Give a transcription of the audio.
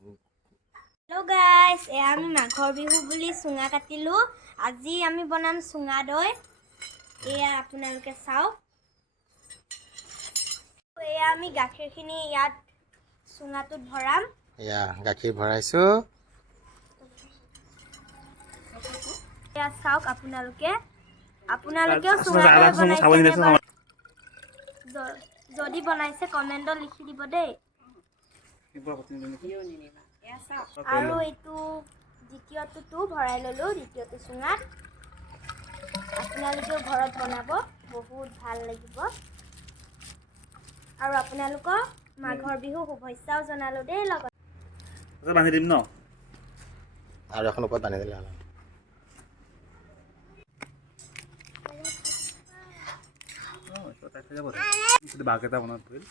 Hello guys, আমি মাঘৰ বিহু বুলি চুঙা কাটিলো। আজি আমি বনাম চুঙা দৈ। এয়া আপোনালোকে চাওক। এয়া আমি গাখীৰখিনি ইয়াত চুঙাটোত ভৰাম। এয়া গাখীৰ ভৰাইছো। এয়া চাওক আপোনালোকেও চুঙা দৈ বনাইছে। যদি বনাইছে কমেণ্টত লিখি দিব দেই। আৰু এইটো দ্বিতীয়টো ভৰাই ললো দ্বিতীয়টো চুঙাত। আপোনালোকেও ঘৰত বনাব, বহুত ভাল লাগিব। আৰু আপোনালোকক মাঘৰ বিহু শুভেচ্ছাও জনালো দেই লগত। বান্ধি দিম ন? আৰু এখন ওপৰত বান্ধি দিলে হ'ল। বাঘ এটা মনত পৰিল।